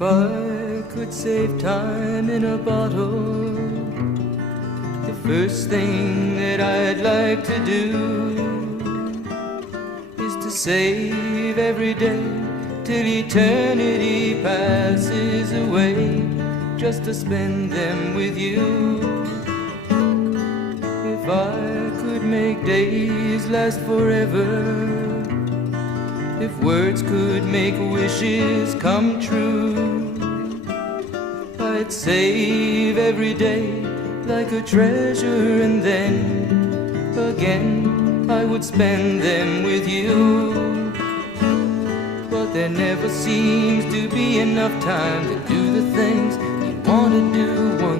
If I could save time in a bottle, the first thing that I'd like to do is to save every day till eternity passes away, just to spend them with you. If I could make days last forever, if words could make wishes come true, I'd save every day like a treasure, and then again I would spend them with you. But there never seems to be enough time to do the things you want to do.